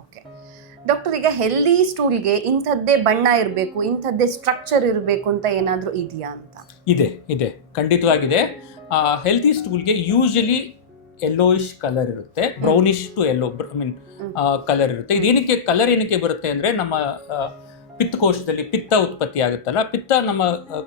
Okay doctor, ಈಗ healthy ಸ್ಟೂಲ್ಗೆ ಇಂಥದ್ದೇ ಬಣ್ಣ ಇರಬೇಕು, ಇಂಥದ್ದೇ ಸ್ಟ್ರಕ್ಚರ್ ಇರಬೇಕು ಅಂತ ಏನಾದರೂ ಇದೆಯಾ ಅಂತ? ಇದೆ ಖಂಡಿತವಾಗಿದೆ. ಹೆಲ್ತಿ ಸ್ಟೂಲ್ಗೆ ಯೂಶಲಿ ಯೆಲ್ಲೋಯಿಶ್ ಕಲರ್ ಇರುತ್ತೆ, ಬ್ರೌನಿಶ್ ಟು ಯೆಲ್ಲೋ ಕಲರ್ ಇರುತ್ತೆ. ಇದೇನಕ್ಕೆ ಕಲರ್ ಏನಕ್ಕೆ ಬರುತ್ತೆ ಅಂದರೆ, ನಮ್ಮ ಪಿತ್ತಕೋಶದಲ್ಲಿ ಪಿತ್ತ ಉತ್ಪತ್ತಿ ಆಗುತ್ತಲ್ಲ, ಪಿತ್ತ ನಮ್ಮ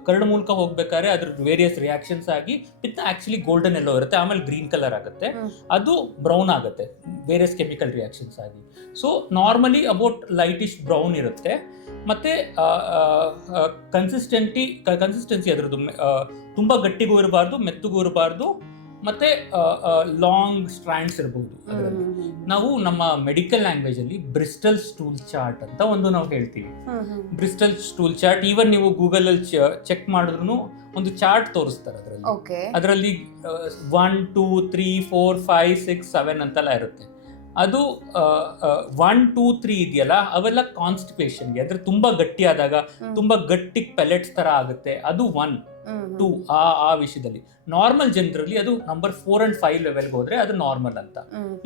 ಕರಳು ಮೂಲಕ ಹೋಗ್ಬೇಕಾದ್ರೆ ಅದ್ರ ವೇರಿಯಸ್ ರಿಯಾಕ್ಷನ್ಸ್ ಆಗಿ ಪಿತ್ತ ಆಕ್ಚುಲಿ ಗೋಲ್ಡನ್ ಎಲ್ಲೋ ಇರುತ್ತೆ, ಆಮೇಲೆ ಗ್ರೀನ್ ಕಲರ್ ಆಗುತ್ತೆ, ಅದು ಬ್ರೌನ್ ಆಗುತ್ತೆ ವೇರಿಯಸ್ ಕೆಮಿಕಲ್ ರಿಯಾಕ್ಷನ್ಸ್ ಆಗಿ. So normally about lightish brown ಇರುತ್ತೆ. ಮತ್ತೆ ಕನ್ಸಿಸ್ಟೆನ್ಸಿ ಅದರದ್ದು ತುಂಬ ಗಟ್ಟಿಗೂ ಇರಬಾರ್ದು, ಮೆತ್ತಗೂ ಇರಬಾರ್ದು, ಮತ್ತೆ ಲಾಂಗ್ ಸ್ಟ್ರ್ಯಾಂಡ್ಸ್ ಇರಬಹುದು. ಅದರಲ್ಲಿ ನಾವು ನಮ್ಮ ಮೆಡಿಕಲ್ ಲ್ಯಾಂಗ್ವೇಜ್ ಅಲ್ಲಿ ಬ್ರಿಸ್ಟಲ್ ಸ್ಟೂಲ್ ಚಾರ್ಟ್ ಅಂತ ಒಂದು ನಾವು ಹೇಳ್ತೀವಿ. ಬ್ರಿಸ್ಟಲ್ ಸ್ಟೂಲ್ ಚಾರ್ಟ್ ಈವನ್ ನೀವು ಗೂಗಲ್ ಅಲ್ಲಿ ಚೆಕ್ ಮಾಡಿದ್ರು ಒಂದು ಚಾರ್ಟ್ ತೋರಿಸ್ತಾರೆ. ಅದರಲ್ಲಿ 1 2 3 4 5 6 7 ಅಂತೆಲ್ಲ ಇರುತ್ತೆ. ಅದು 1 2 3 ಇದೆಯಲ್ಲ, ಅವೆಲ್ಲ ಕಾನ್ಸ್ಟಿಪೇಷನ್ಗೆ, ಅಂದ್ರೆ ತುಂಬಾ ಗಟ್ಟಿ ಆದಾಗ ತುಂಬಾ ಗಟ್ಟಿ ಪೆಲೆಟ್ಸ್ ತರ ಆಗುತ್ತೆ, ಅದು 1 2 ಆ ವಿಷಯದಲ್ಲಿ. ನಾರ್ಮಲ್ ಜನರಲ್ಲಿ ಅದು ನಂಬರ್ 4 and 5 ಲೆವೆಲ್ಗೆ ಹೋದ್ರೆ ಅದು ನಾರ್ಮಲ್ ಅಂತ.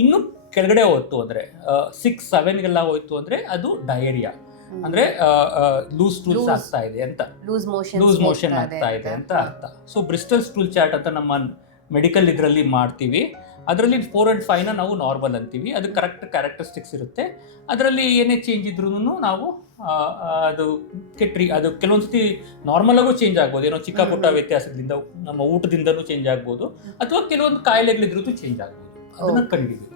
ಇನ್ನು ಕೆಳಗಡೆ ಹೋಯ್ತು ಅಂದ್ರೆ 6 7ಗೆಲ್ಲ ಹೋಯ್ತು ಅಂದ್ರೆ ಅದು ಡಯೇರಿಯಾ, ಅಂದ್ರೆ ಲೂಸ್ ಸ್ಟೂಲ್ಸ್ ಆಗ್ತಾ ಇದೆ ಅಂತ, ಲೂಸ್ ಮೋಷನ್ ಆಗ್ತಾ ಇದೆ ಅಂತ ಅರ್ಥ. ಸೊ ಬ್ರಿಸ್ಟಲ್ ಸ್ಟೂಲ್ ಚಾರ್ಟ್ ಅಂತ ನಮ್ಮ ಮೆಡಿಕಲ್ ಇದರಲ್ಲಿ ಮಾಡ್ತೀವಿ. ಅದರಲ್ಲಿ 4 and 5ನ ನಾವು ನಾರ್ಮಲ್ ಅಂತೀವಿ. ಅದು ಕರೆಕ್ಟ್ ಕ್ಯಾರೆಕ್ಟರಿಸ್ಟಿಕ್ಸ್ ಇರುತ್ತೆ. ಅದರಲ್ಲಿ ಏನೇ ಚೇಂಜ್ ಇದ್ರೂ ನಾವು ಅದು ಕೆಲವೊಂದ್ಸತಿ ನಾರ್ಮಲ್ ಆಗು ಚೇಂಜ್ ಆಗ್ಬೋದು, ಏನೋ ಚಿಕ್ಕ ಪುಟ್ಟ ವ್ಯತ್ಯಾಸದಿಂದ, ನಮ್ಮ ಊಟದಿಂದನೂ ಚೇಂಜ್ ಆಗ್ಬೋದು, ಅಥವಾ ಕೆಲವೊಂದು ಕಾಯಿಲೆಗಳಿದ್ರೂ ಚೇಂಜ್ ಆಗ್ಬೋದು. ಅದನ್ನ ಕಂಡಿದ್ದೀವಿ.